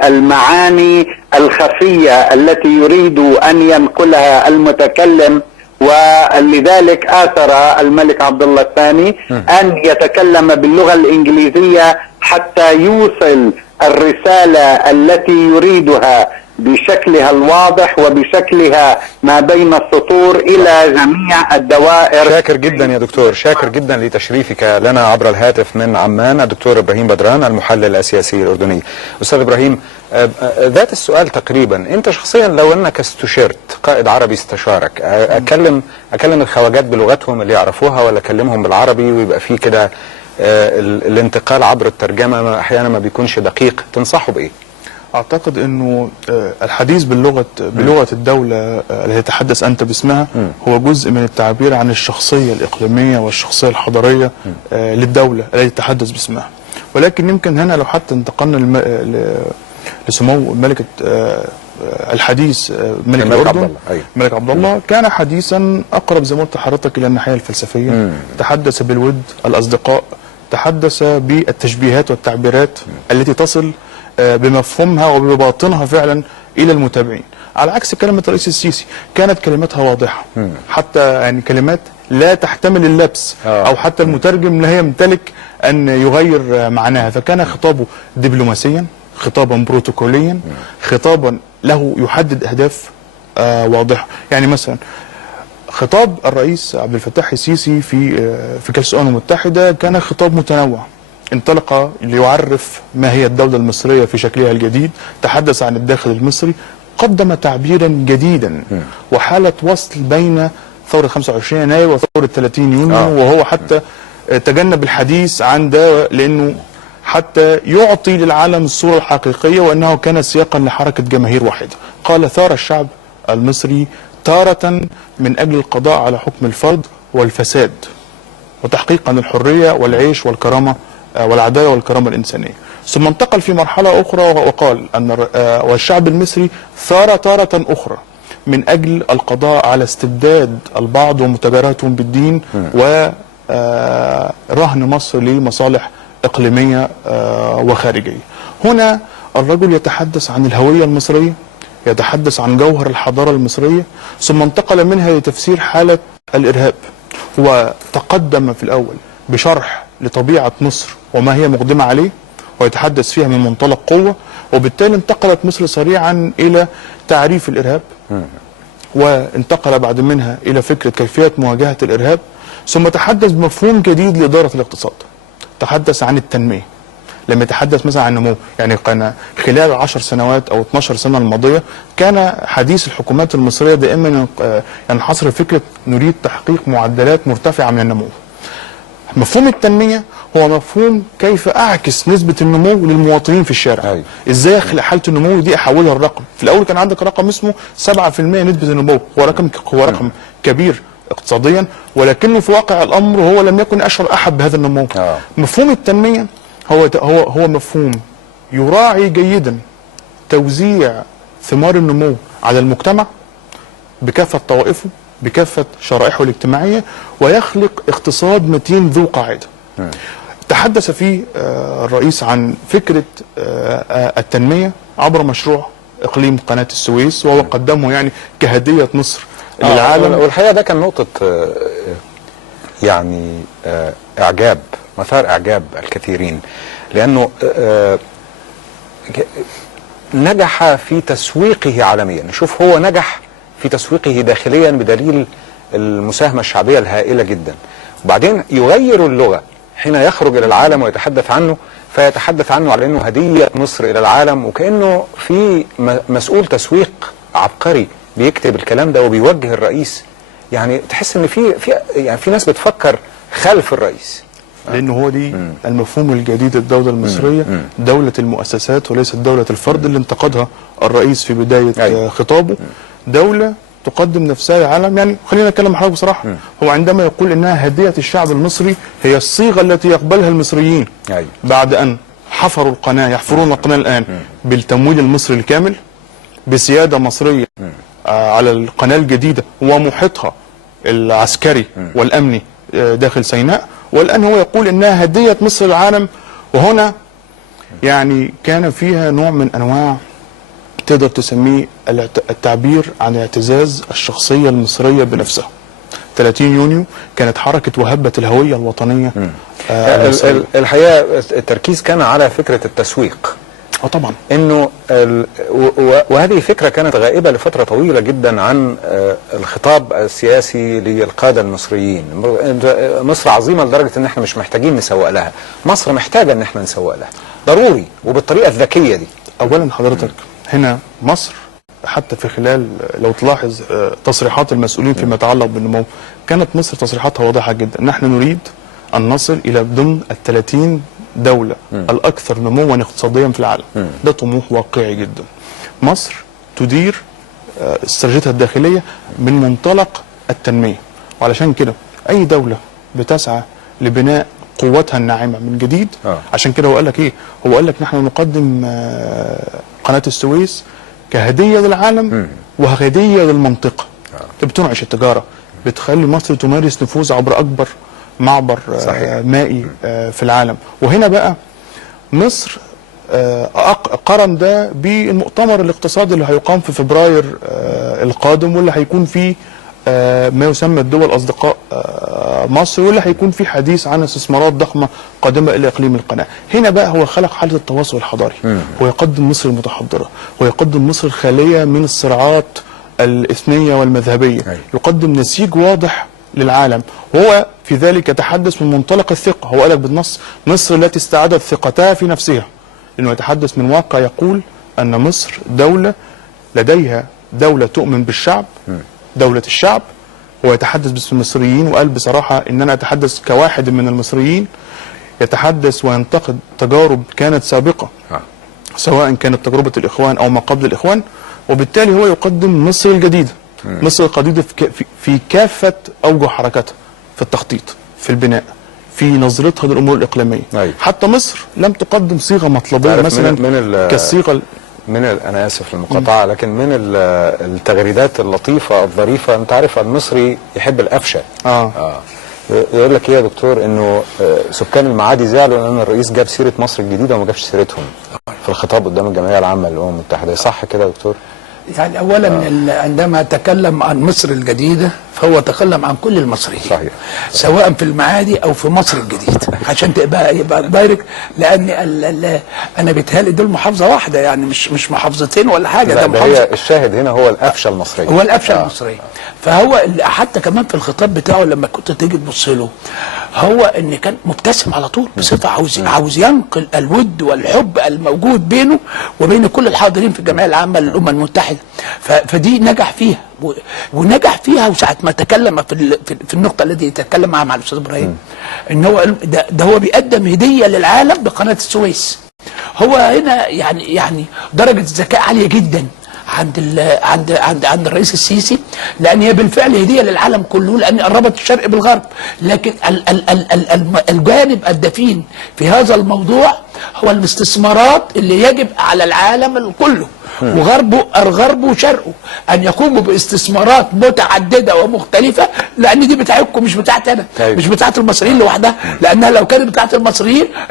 المعاني الخفية التي يريد أن ينقلها المتكلم، ولذلك آثر الملك عبد الله الثاني أن يتكلم باللغة الإنجليزية حتى يوصل الرسالة التي يريدها بشكلها الواضح وبشكلها ما بين السطور إلى جميع الدوائر. شاكر جدا يا دكتور، شاكر جدا لتشريفك لنا عبر الهاتف من عمان الدكتور إبراهيم بدران المحلل السياسي الأردني. أستاذ إبراهيم، ذات السؤال تقريبا، أنت شخصيا لو أنك استشرت قائد عربي استشارك، أكلم الخواجات بلغتهم اللي يعرفوها ولا أكلمهم بالعربي ويبقى فيه كده الانتقال عبر الترجمة أحيانا ما بيكونش دقيق، تنصحه بإيه؟ اعتقد انه الحديث بلغه الدوله التي تتحدث انت باسمها هو جزء من التعبير عن الشخصيه الاقليميه والشخصيه الحضاريه للدوله التي تتحدث باسمها. ولكن يمكن هنا لو حتى انتقلنا لسمو ملكه الحديث ملك الاردن الملك عبد الله، كان حديثا اقرب زي ما قلت لحضرتك الى الناحيه الفلسفيه، تحدث بالود الاصدقاء، تحدث بالتشبيهات والتعبيرات التي تصل بمفهومها وبباطنها فعلا الى المتابعين، على عكس كلمه الرئيس السيسي كانت كلماتها واضحه، حتى يعني كلمات لا تحتمل اللبس او حتى المترجم لا يمتلك ان يغير معناها، فكان خطابه دبلوماسيا، خطابا بروتوكوليا، خطابا له يحدد اهداف واضحه. يعني مثلا خطاب الرئيس عبد الفتاح السيسي في كأس الأمم المتحدة كان خطاب متنوع، انطلق ليعرف ما هي الدولة المصرية في شكلها الجديد، تحدث عن الداخل المصري، قدم تعبيرا جديدا وحالة وصل بين ثورة 25 يناير وثورة 30 يونيو، وهو حتى تجنب الحديث عن ده لأنه حتى يعطي للعالم الصورة الحقيقية وأنه كان سياقا لحركة جماهير واحدة. قال: ثار الشعب المصري تارة من أجل القضاء على حكم الفرد والفساد وتحقيقا الحرية والعيش والكرامة والعدالة والكرامة الإنسانية. ثم انتقل في مرحلة أخرى وقال أن والشعب المصري ثار تارة أخرى من أجل القضاء على استبداد البعض ومتاجراتهم بالدين ورهن مصر لمصالح إقليمية وخارجية. هنا الرجل يتحدث عن الهوية المصرية، يتحدث عن جوهر الحضارة المصرية، ثم انتقل منها لتفسير حالة الإرهاب، وتقدم في الأول بشرح لطبيعة مصر وما هي مقدمة عليه ويتحدث فيها من منطلق قوة، وبالتالي انتقلت مصر سريعا إلى تعريف الإرهاب، وانتقل بعد منها إلى فكرة كيفية مواجهة الإرهاب، ثم تحدث بمفهوم جديد لإدارة الاقتصاد، تحدث عن التنمية. لما يتحدث مثلا عن النمو، يعني كان خلال 10 سنوات او 12 سنه الماضيه كان حديث الحكومات المصريه دائما ينحصر فكره نريد تحقيق معدلات مرتفعه من النمو. مفهوم التنميه هو مفهوم كيف اعكس نسبه النمو للمواطنين في الشارع. أيوة. ازاي اخلق حاله النمو دي احولها لرقم. في الاول كان عندك رقم اسمه 7% نسبه النمو، هو رقم كبير اقتصاديا، ولكنه في واقع الامر هو لم يكن اشهر احد بهذا النمو. مفهوم التنميه هو مفهوم يراعي جيدا توزيع ثمار النمو على المجتمع بكافه طوائفه بكافه شرائحه الاجتماعيه، ويخلق اقتصاد متين ذو قاعده. تحدث فيه الرئيس عن فكره التنميه عبر مشروع اقليم قناه السويس، وهو قدمه يعني كهديه مصر للعالم. والحقيقه ده كان نقطه يعني اعجاب، مثار اعجاب الكثيرين، لانه نجح في تسويقه عالميا. نشوف هو نجح في تسويقه داخليا بدليل المساهمه الشعبيه الهائله جدا، وبعدين يغير اللغه حين يخرج الى العالم ويتحدث عنه، فيتحدث عنه على انه هديه مصر الى العالم، وكانه في مسؤول تسويق عبقري بيكتب الكلام ده وبيوجه الرئيس. يعني تحس ان في ناس بتفكر خلف الرئيس، لانه هو دي المفهوم الجديد الدوله المصريه، دوله المؤسسات وليست دوله الفرد اللي انتقدها الرئيس في بدايه خطابه. دوله تقدم نفسها للعالم. يعني خلينا نتكلم مع حضرتك بصراحه، هو عندما يقول انها هديه الشعب المصري هي الصيغه التي يقبلها المصريين بعد ان حفروا القناه، يحفرون القناه الان بالتمويل المصري الكامل، بسياده مصريه على القناه الجديده ومحيطها العسكري والامني داخل سيناء، والان هو يقول انها هديه مصر للعالم. وهنا يعني كان فيها نوع من انواع تقدر تسميه التعبير عن اعتزاز الشخصيه المصريه بنفسها. 30 يونيو كانت حركه وهبه الهويه الوطنيه. الحقيقه التركيز كان على فكره التسويق. طبعا انه وهذه فكره كانت غائبه لفتره طويله جدا عن الخطاب السياسي للقاده المصريين. مصر عظيمه لدرجه ان احنا مش محتاجين نسوق لها، مصر محتاجه ان احنا نسوق لها ضروري وبالطريقه الذكيه دي. اولا حضرتك هنا مصر حتى في خلال لو تلاحظ تصريحات المسؤولين فيما يتعلق بالنمو، كانت مصر تصريحاتها واضحه جدا، نحن نريد ان نصل الى ضمن ال30 دولة الأكثر نموا اقتصاديا في العالم. ده طموح واقعي جدا. مصر تدير استراتيجيتها الداخلية من منطلق التنمية، وعلشان كده أي دولة بتسعى لبناء قوتها الناعمة من جديد. عشان كده هو قال لك إيه؟ هو قال لك نحن نقدم قناة السويس كهدية للعالم وهدية للمنطقة. بتنعش التجارة، بتخلي مصر تمارس نفوذ عبر أكبر معبر مائي في العالم. وهنا بقى مصر قرن ده بالمؤتمر الاقتصادي اللي هيقام في فبراير القادم، واللي هيكون فيه ما يسمى الدول أصدقاء مصر، واللي هيكون فيه حديث عن استثمارات ضخمة قادمة إلى إقليم القناة. هنا بقى هو خلق حالة التواصل الحضاري، هو يقدم مصر المتحضرة، ويقدم مصر الخالية من الصراعات الإثنية والمذهبية، يقدم نسيج واضح للعالم، وهو في ذلك يتحدث من منطلق الثقة. هو قالك بالنص مصر التي استعادت ثقتها في نفسها، لأنه يتحدث من واقع يقول أن مصر دولة لديها دولة تؤمن بالشعب، دولة الشعب. هو يتحدث باسم المصريين، وقال بصراحة إن أنا أتحدث كواحد من المصريين، يتحدث وينتقد تجارب كانت سابقة سواء كانت تجربة الإخوان أو ما قبل الإخوان، وبالتالي هو يقدم مصر الجديدة. مصر القديدة في كافة أوجه حركتها، في التخطيط، في البناء، في نظرتها للأمور الإقليمية. حتى مصر لم تقدم صيغة مطلبية مثلا كالصيغة أنا آسف للمقاطعة، لكن من التغريدات اللطيفة الظريفة، أنت عارف المصري يحب الأفشة. يقول لك إيه يا دكتور؟ إنه سكان المعادي زعلوا لأن الرئيس جاب سيرة مصر الجديدة وما جابش سيرتهم في الخطاب قدام الجمعية العامة للأمم المتحدة. صح كده يا دكتور؟ يعني اولا عندما تكلم عن مصر الجديده فهو تكلم عن كل المصريين. صحيح. سواء في المعادي او في مصر الجديده، عشان يبقى دايركت، لان انا بيتهيألي دول محافظه واحده، يعني مش محافظتين ولا حاجه. ده محافظه. هي الشاهد هنا هو القفشه المصريه، هو القفشه المصريه. فهو حتى كمان في الخطاب بتاعه لما كنت تيجي تبص له، هو ان كان مبتسم على طول بصفه عاوز ينقل الود والحب الموجود بينه وبين كل الحاضرين في الجمعيه العامه للامم المتحده. فدي نجح فيها ونجح فيها. وساعه ما تكلم في النقطه التي تكلم معها مع الاستاذ ابراهيم ان هو ده هو بيقدم هديه للعالم بقناه السويس. هو هنا يعني درجه ذكاء عاليه جدا عند الرئيس السيسي، لان هي بالفعل هديه للعالم كله، لان قربت الشرق بالغرب. لكن الجانب الدفين في هذا الموضوع هو الاستثمارات اللي يجب على العالم كله وغربه وشرقه ان يقوموا باستثمارات متعدده ومختلفه، لان دي بتاعتكم مش بتاعتي انا، مش بتاعت المصريين لوحدها، لانها لو كانت بتاعت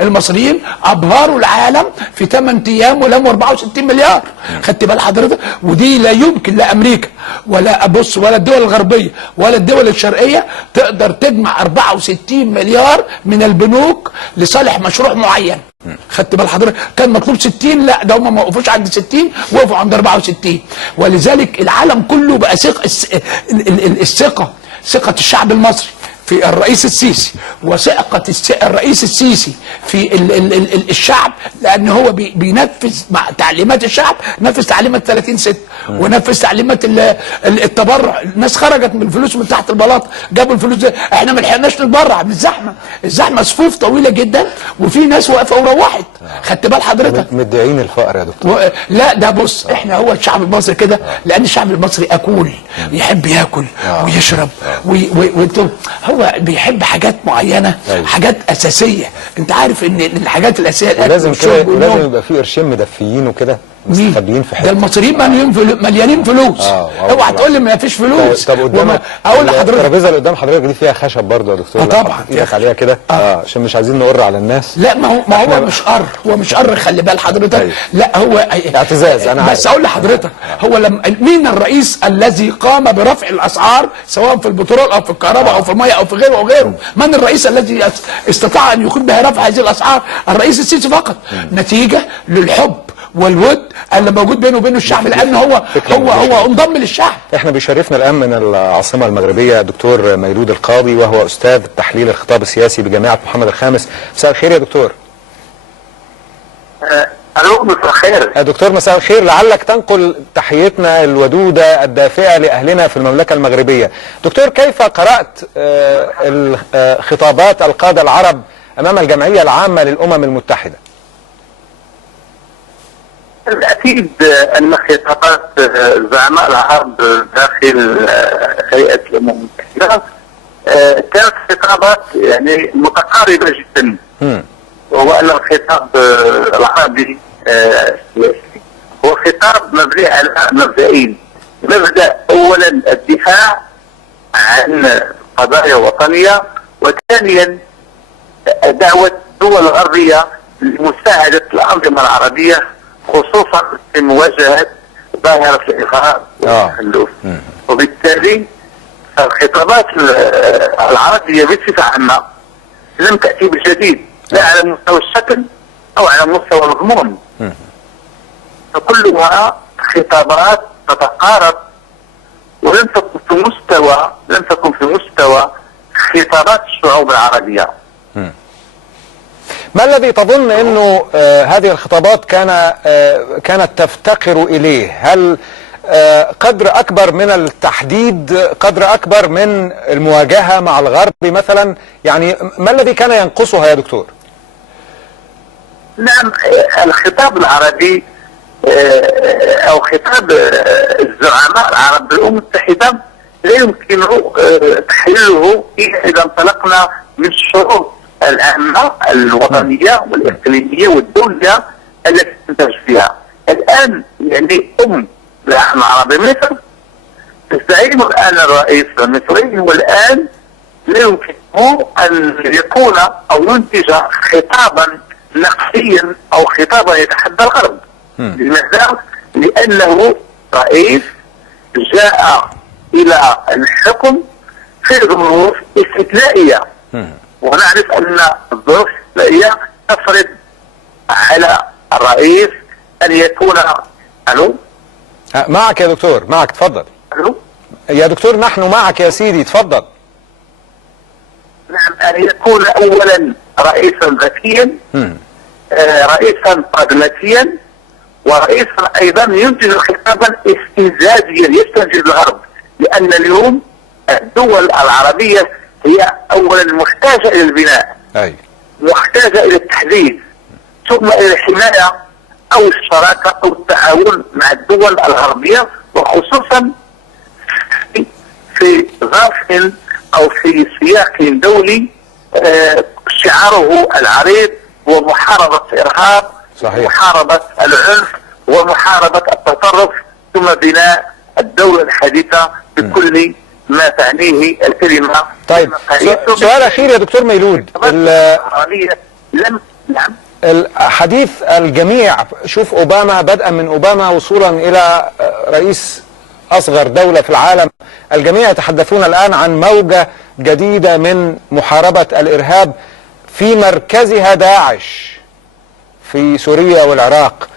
المصريين ابهروا العالم في 8 ايام ولموا 64 مليار. خدت بال حضرتك؟ ودي لا يمكن لا امريكا ولا الدول الغربيه ولا الدول الشرقيه تقدر تجمع 64 مليار من البنوك لصالح مشروع معين. خدت بال حضرتك؟ كان مطلوب 60، لا ده هم ما وقفوش عند 60، وقفوا عند 64. ولذلك العالم كله بقى ثقة الشعب المصري في الرئيس السيسي، وثقة الرئيس السيسي في الشعب، لأن هو بينفذ مع تعليمات الشعب. نفذ تعليمات 30/6 ونفذ تعليمات التبرع. الناس خرجت من الفلوس من تحت البلاط، جابوا الفلوس دي. احنا ما لحقناش نتبرع من الزحمه صفوف طويله جدا، وفي ناس واقفه وروحت. خدت بال حضرتك؟ مدعين الفقر يا دكتور. لا ده بص، احنا هو الشعب المصري كده، لأن الشعب المصري أكول، يحب ياكل ويشرب هو بيحب حاجات معينه، حاجات اساسيه. انت عارف ان الحاجات الاساسيه لازم كده، لازم يبقى في قرشين مدفيين وكده مستخبيين في حته. ده المصريين مليانين فلوس. اوعى تقول لي ما فيش فلوس. طب قدام اقول لحضرتك الترابيزه اللي قدام حضرتك دي فيها خشب برضه يا دكتور؟ طبعا ايدك عليها كده عشان مش عايزين نقر على الناس. لا ما هو مش قر، هو مش قر، خلي بال حضرتك. لا هو اعتزاز. انا بس اقول لحضرتك، هو مين الرئيس الذي قام برفع الاسعار سواء في البترول او في الكهرباء او في الميه او في غيره وغيره؟ من الرئيس الذي استطاع ان يقوم برفع هذه الاسعار؟ الرئيس السيسي فقط، نتيجه للحب والود اللي موجود بينه وبين الشعب، لان هو انضم للشعب. احنا بيشرفنا الان من العاصمه المغربيه دكتور ميلود القاضي، وهو استاذ تحليل الخطاب السياسي بجامعه محمد الخامس. مساء الخير يا دكتور. الو، مساء الخير يا دكتور. مساء الخير. لعلك تنقل تحيتنا الودودة الدافئة لأهلنا في المملكة المغربية. دكتور، كيف قرأت خطابات القادة العرب أمام الجمعية العامة للأمم المتحدة؟ الأكيد أن خطابات زعماء العرب داخل هيئة الأمم المتحدة كانت خطابات يعني متقاربة جدا. وهو أن الخطاب العربي هو خطاب مبني على مبدئين. مبدأ أولا الدفاع عن قضايا وطنية، وثانيا دعوة الدول الغربية لمساعدة الأنظمة العربية خصوصا في مواجهة ظاهرة الإرهاب والتخلف. وبالتالي الخطابات العربية بصفة عامة لم تأتي بالجديد، لا على مستوى الشكل أو على مستوى المضمون. فكلها خطابات تتقارب، ولم تكن في مستوى خطابات الشعوب العربية. ما الذي تظن أنه هذه الخطابات كانت تفتقر إليه؟ هل قدر أكبر من التحديد، قدر أكبر من المواجهة مع الغرب مثلا؟ يعني ما الذي كان ينقصها يا دكتور؟ نعم، الخطاب العربي أو خطاب الزعماء العرب بالأمم المتحدة لا يمكن تحليله إذا انطلقنا من الشروط العامة الوطنية والإقليمية والدولية التي تنتج فيها. الآن يعني العالم العربي مصر تستعين الآن الرئيس المصري، والآن لا يمكنه أن يكون أو ينتج خطابا نقديا أو خطابا يتحدى الغرب. لماذا؟ لأنه رئيس جاء إلى الحكم في ظروف استثنائية، ونعرف أن الظروف الاستثنائية تفرض على الرئيس أن يكون. ألو؟ معك يا دكتور، معك، تفضل. ألو؟ يا دكتور نحن معك يا سيدي، تفضل. نعم، أن يكون أولا رئيسا ذكيا، رئيسا قدمتيا، ورئيسا أيضا ينتج خطابا استنزازيا يستنزف الغرب، لأن اليوم الدول العربية هي أولا محتاجة إلى البناء، محتاجة إلى التحديث، ثم إلى الحماية أو الشراكة أو التعاون مع الدول الغربية، وخصوصا في ظرف أو في سياق دولي شعاره العريض هو محاربة الإرهاب، محاربة العنف، ومحاربة التطرف، ثم بناء الدولة الحديثة بكل ما تعنيه الكلمة. طيب، سؤال أخير يا دكتور ميلود. نعم، الحديث الجميع، شوف أوباما بدءا من أوباما وصولا إلى رئيس أصغر دولة في العالم، الجميع يتحدثون الآن عن موجة جديدة من محاربة الإرهاب في مركزها داعش في سوريا والعراق.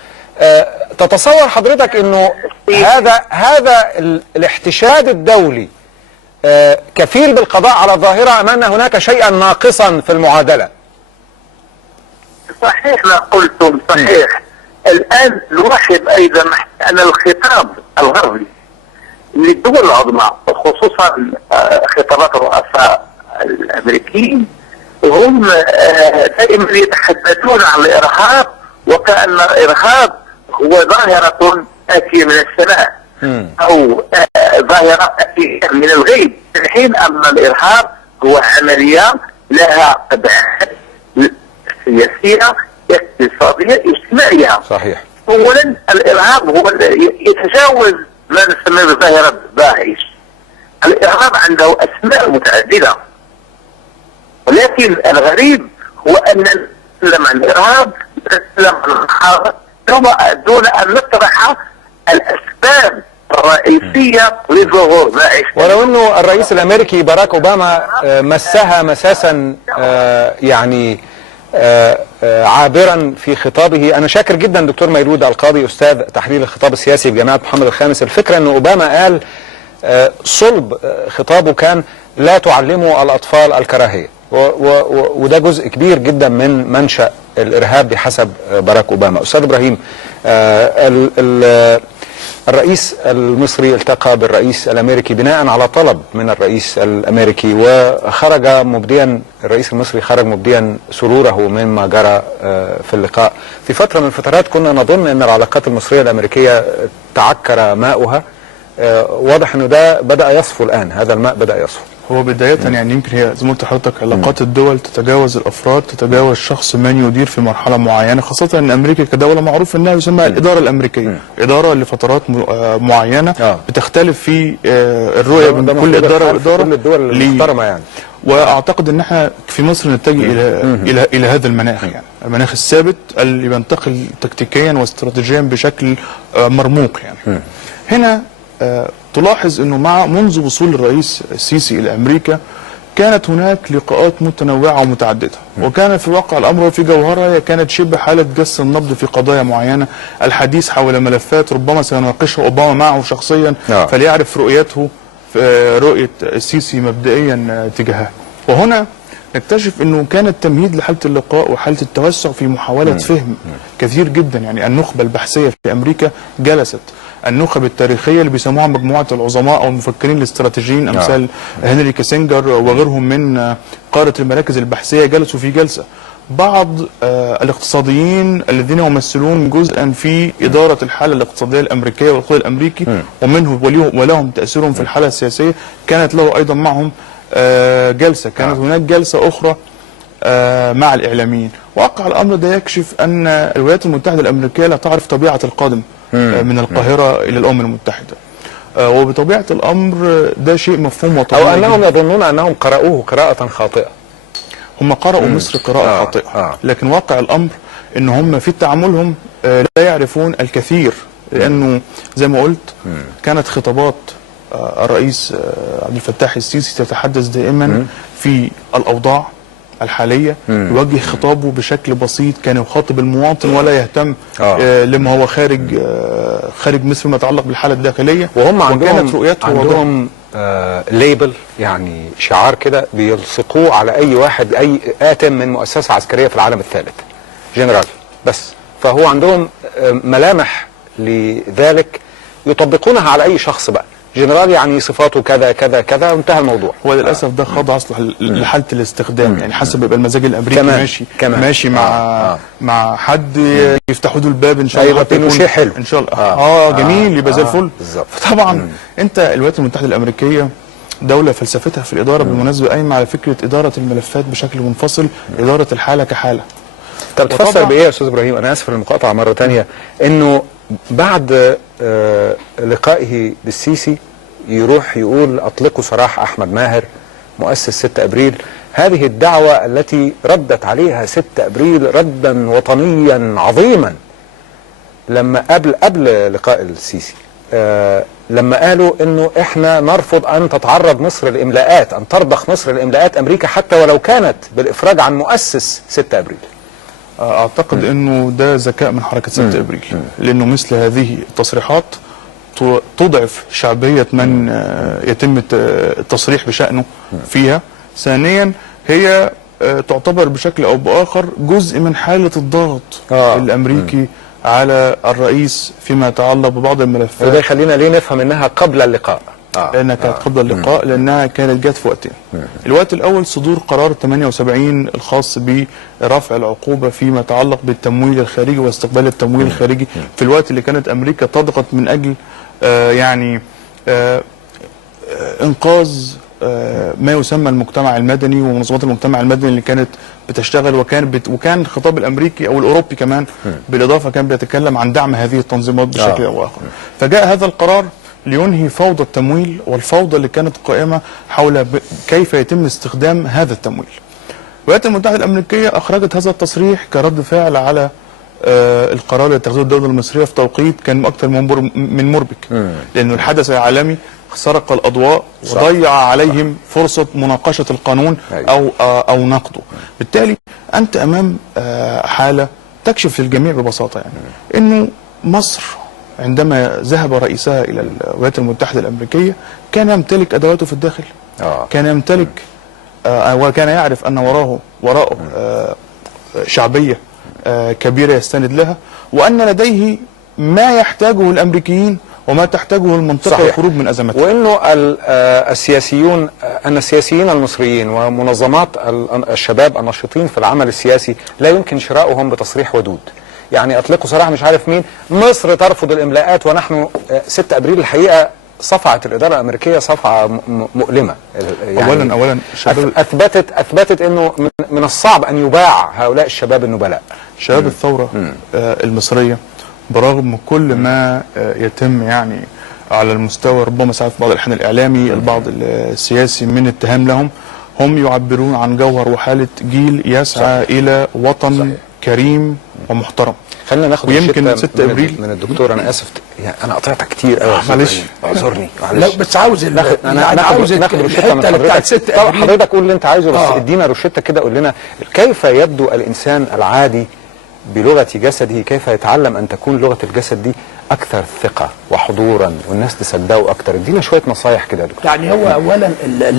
تتصور حضرتك أنه هذا الاحتشاد الدولي كفيل بالقضاء على الظاهرة أم أن هناك شيئا ناقصا في المعادلة؟ صحيح ما قلتم، صحيح. الآن نلاحظ أيضا أن الخطاب الغربي للدول العظمى، خصوصا خطابات الرؤساء الأمريكيين، هم دائما يتحدثون عن الإرهاب وكأن الإرهاب هو ظاهرة آتية من السماء أو ظاهرة آتية من الغيب، في حين أن الإرهاب هو عملية لها أبعاد سياسية، اقتصادية، اجتماعية. صحيح. أولا الإرهاب هو يتجاوز ما نسميه بظاهرة داعش. الإرهاب عنده أسماء متعددة، ولكن الغريب هو أن نتكلم عن الإرهاب، نتكلم عن الحرب دون أن نطرح الأسباب الرئيسية لظهور داعش. ولو أنه الرئيس الأمريكي باراك أوباما مسها مساسا يعني عابرا في خطابه. أنا شاكر جدا دكتور ميلود القاضي أستاذ تحليل الخطاب السياسي بجامعة محمد الخامس. الفكرة أن أوباما قال صلب خطابه كان لا تعلموا الأطفال الكراهية، وده جزء كبير جدا من منشأ الإرهاب بحسب باراك أوباما. أستاذ إبراهيم، الرئيس المصري التقى بالرئيس الأمريكي بناء على طلب من الرئيس الأمريكي، وخرج مبديا الرئيس المصري خرج مبديا سروره مما جرى في اللقاء. في فترة من الفترات كنا نظن أن العلاقات المصرية الأمريكية تعكر ماؤها، واضح أنه ده بدأ يصفو الآن، هذا الماء بدأ يصفو. هو بداية يعني يمكن هي زي ما قلت لحضرتك علاقات الدول تتجاوز الافراد، تتجاوز شخص من يدير في مرحلة معينة، خاصة ان امريكا كدولة معروف انها يسمى الادارة الامريكية، ادارة لفترات معينة بتختلف في الرؤية من كل ادارة وادارة، كل الدول المحترمة يعني. واعتقد ان احنا في مصر نتجه الى هذا المناخ، يعني المناخ الثابت اللي بينتقل تكتيكيا واستراتيجيا بشكل مرموق يعني. هنا تلاحظ انه منذ وصول الرئيس السيسي الى امريكا كانت هناك لقاءات متنوعه ومتعدده، وكان في واقع الامر وفي جوهرها كانت شبه حاله جس النبض في قضايا معينه، الحديث حول ملفات ربما سيناقشها اوباما معه شخصيا فليعرف رؤيته رؤيه السيسي مبدئيا تجاهها. وهنا نكتشف انه كان التمهيد لحاله اللقاء وحاله التوسع في محاوله فهم كثير جدا. يعني النخبه البحثيه في امريكا جلست، النخب التاريخيه اللي بيسموها مجموعه العظماء او المفكرين الاستراتيجيين امثال هنري كيسنجر وغيرهم من قاره المراكز البحثيه جلسوا في جلسه، بعض الاقتصاديين الذين يمثلون جزءا في اداره الحاله الاقتصاديه الامريكيه والخطاب الامريكي ومنه ولهم تاثيرهم في الحاله السياسيه، كانت له ايضا معهم جلسه. كانت هناك جلسه اخرى مع الاعلاميين. واقع الامر ده يكشف ان الولايات المتحده الامريكيه لا تعرف طبيعه القادم من القاهره الى الامم المتحده، وبطبيعه الامر ده شيء مفهوم وطبيعي، او انهم يظنون انهم قرأوه قراءه خاطئه. هم قرأوا مصر قراءه خاطئه، لكن واقع الامر ان هم في تعاملهم لا يعرفون الكثير، لانه زي ما قلت كانت خطابات الرئيس عبد الفتاح السيسي تتحدث دائما في الاوضاع الحاليه، يوجه خطابه بشكل بسيط، كان يخاطب المواطن ولا يهتم لما هو خارج مصر فيما يتعلق بالحاله الداخليه. وهم عندهم ليبل، يعني شعار كده بيلصقوه على اي واحد، اي آتم من مؤسسة عسكرية في العالم الثالث، جنرال بس. فهو عندهم ملامح لذلك يطبقونها على اي شخص بقى. جنرال يعني صفاته كذا كذا كذا وانتهى الموضوع. هو للاسف ده خاضع اصلا لحاله الاستخدام، يعني حسب يبقى المزاج الامريكي كمان ماشي مع حد يفتحوا له الباب ان شاء الله حتى يكون شيء حلو ان شاء الله جميل يبقى زي الفل. فطبعا انت الولايات المتحده الامريكيه دوله فلسفتها في الاداره بالمناسبه قايمه على فكره اداره الملفات بشكل منفصل، اداره الحاله كحاله. طب تفسر بايه يا استاذ ابراهيم؟ انا اسف للمقاطعه مره ثانيه، انه بعد لقائه بالسيسي يروح يقول اطلقوا سراح احمد ماهر مؤسس 6 ابريل، هذه الدعوه التي ردت عليها 6 ابريل ردا وطنيا عظيما لما قبل لقاء السيسي، لما قالوا انه احنا نرفض ان تتعرض مصر لاملاءات، ان ترضخ مصر لاملاءات امريكا حتى ولو كانت بالافراج عن مؤسس 6 ابريل. اعتقد انه ده ذكاء من حركه 6 ابريل، لانه مثل هذه التصريحات تضعف شعبيه من يتم التصريح بشانه فيها. ثانيا هي تعتبر بشكل او باخر جزء من حاله الضغط الامريكي على الرئيس فيما يتعلق ببعض الملفات. وده يخلينا ليه نفهم انها قبل اللقاء. لانها كانت قبل اللقاء، لانها كانت جت في وقتين. الوقت الاول صدور قرار 78 الخاص برفع العقوبه فيما يتعلق بالتمويل الخارجي واستقبال التمويل الخارجي في الوقت اللي كانت امريكا تضغط من اجل انقاذ ما يسمى المجتمع المدني ومنظمات المجتمع المدني اللي كانت بتشتغل، وكان الخطاب الامريكي او الاوروبي كمان بالاضافه كان بيتكلم عن دعم هذه التنظيمات بشكل او اخر. فجاء هذا القرار لينهي فوضى التمويل والفوضى اللي كانت قائمه حول كيف يتم استخدام هذا التمويل. الولايات المتحده الامريكيه اخرجت هذا التصريح كرد فعل على القرار اللي اتخذته الدوله المصريه في توقيت كان اكثر من مربك، لانه الحدث العالمي سرق الاضواء وضيع عليهم فرصه مناقشه القانون او نقده. بالتالي انت امام حاله تكشف للجميع ببساطه، يعني انه مصر عندما ذهب رئيسها الى الولايات المتحده الامريكيه كان يمتلك ادواته في الداخل، كان يمتلك وكان يعرف ان وراءه شعبيه كبيره يستند لها، وان لديه ما يحتاجه الامريكيين وما تحتاجه المنطقه للخروج من ازماتها. وانه السياسيين المصريين ومنظمات الشباب الناشطين في العمل السياسي لا يمكن شراؤهم بتصريح ودود. يعني اطلقوا سراح مش عارف مين، مصر ترفض الاملاءات، ونحن 6 ابريل الحقيقه صفعت الاداره الامريكيه صفعه مؤلمه. يعني اولا اثبتت انه من الصعب ان يباع هؤلاء الشباب النبلاء. شباب الثوره المصريه برغم كل ما يتم يعني على المستوى ربما ساعات في بعض الاحيان الاعلامي البعض السياسي من اتهام لهم، هم يعبرون عن جوهر وحاله جيل يسعى الى وطن كريم ومحترم. خلينا ناخد ويمكن 6 ابريل من الدكتور. انا اسف يعني انا قطعتك كتير قوي، معلش اعذرني لا بس عاوز ناخد روشته من حضرتك. طبعا حضرتك قول اللي انت عايزه، بس ادينا روشته كده، قول لنا كيف يبدو الانسان العادي بلغه جسده، كيف يتعلم ان تكون لغه الجسد دي اكثر ثقه وحضورا والناس تصدقه اكثر. ادينا شويه نصايح كده يا دكتور. يعني هو اولا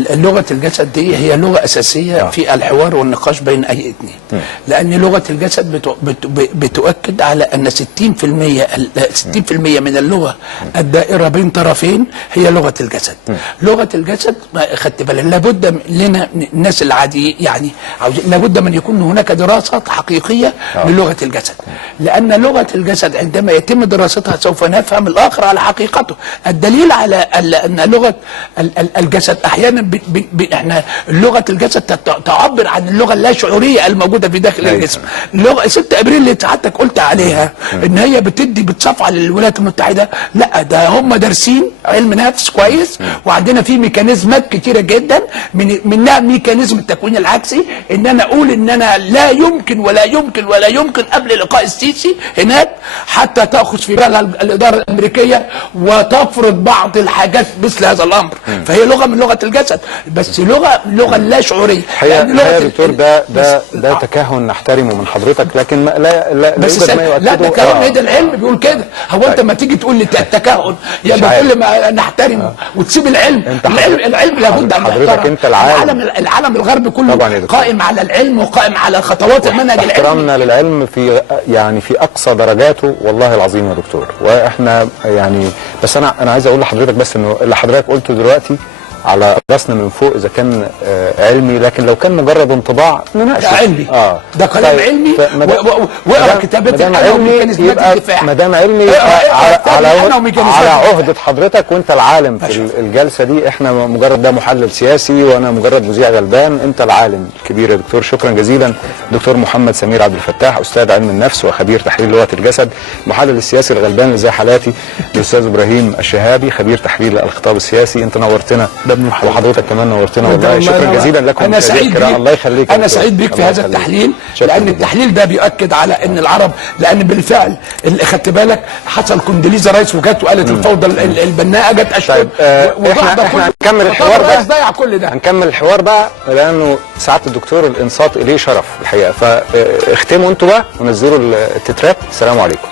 لغه الجسد دي هي لغه اساسيه في الحوار والنقاش بين اي اثنين، لان لغه الجسد بتؤكد على ان 60% من اللغه الدائره بين طرفين هي لغه الجسد. لغه الجسد خدت بالك لابد لنا الناس العاديين يعني لابد من يكون هناك دراسه حقيقيه للغه الجسد، لان لغه الجسد عندما يتم دراستها سوف نفهم الاخر على حقيقته. الدليل على ان لغه الجسد احيانا احنا لغه الجسد تعبر عن اللغه اللاشعوريه الموجوده في داخل الجسم. لغه 6 ابريل اللي سعادتك قلت عليها ان هي بتصفى للولايات المتحده، لا ده هم دارسين علم نفس كويس، وعندنا في ميكانيزمات كتيره جدا منها ميكانيزم التكوين العكسي، ان انا اقول ان انا لا يمكن ولا يمكن ولا يمكن قبل لقاء السيسي هناك حتى تاخذ في بالها الاداره الامريكيه وتفرض بعض الحاجات مثل هذا الامر. فهي لغه من لغه الجسد، بس لغه لا شعوريه. الحقيقه يا دكتور ده تكهن نحترمه من حضرتك، لكن لا بس يوجد ما يؤكده. لا تكهن، ده العلم بيقول كده. هو انت ما تيجي تقول لي التكهن يبقى تقول لي ما نحترمه وتسيب العلم. العلم لابد ان حضرتك انت العالم الغربي كله قائم على العلم وقائم على خطوات المنهج العلمي. احترامنا للعلم في اقصى درجاته والله العظيم يا دكتور. واحنا يعني بس انا عايز اقول لحضرتك بس انه اللي حضرتك قلته دلوقتي على راسنا من فوق اذا كان علمي، لكن لو كان مجرد انطباع نناقشه. ده علمي، ده كلام علمي. واقرا كتابات الحياه وميكانيزمات الدفاع. ما دام علمي على عهده حضرتك وانت العالم في الجلسه دي. احنا مجرد ده محلل سياسي وانا مجرد مذيع غلبان. انت العالم الكبير يا دكتور. شكرا جزيلا دكتور محمد سمير عبد الفتاح، استاذ علم النفس وخبير تحليل لغه الجسد، المحلل السياسي الغلبان اللي زي حالاتي. الاستاذ ابراهيم الشهابي خبير تحليل الخطاب السياسي. انت نورتنا وحضرتك كمان نورتنا والله. شكرا جزيلا لكم. انا سعيد بيك. الله يخليك. انا سعيد بيك في هذا التحليل، لان التحليل ده بيؤكد على ان العرب، لان بالفعل اللي خدت بالك حصل كوندليزا رايس وجت وقالت الفوضى البناءه جت اشهد. احنا هنكمل الحوار ده. ضيع كل ده. هنكمل الحوار بقى لانه ساعات الدكتور الانصات اليه شرف الحقيقه. فاختموا انتوا بقى ونزلوا التترات. السلام عليكم.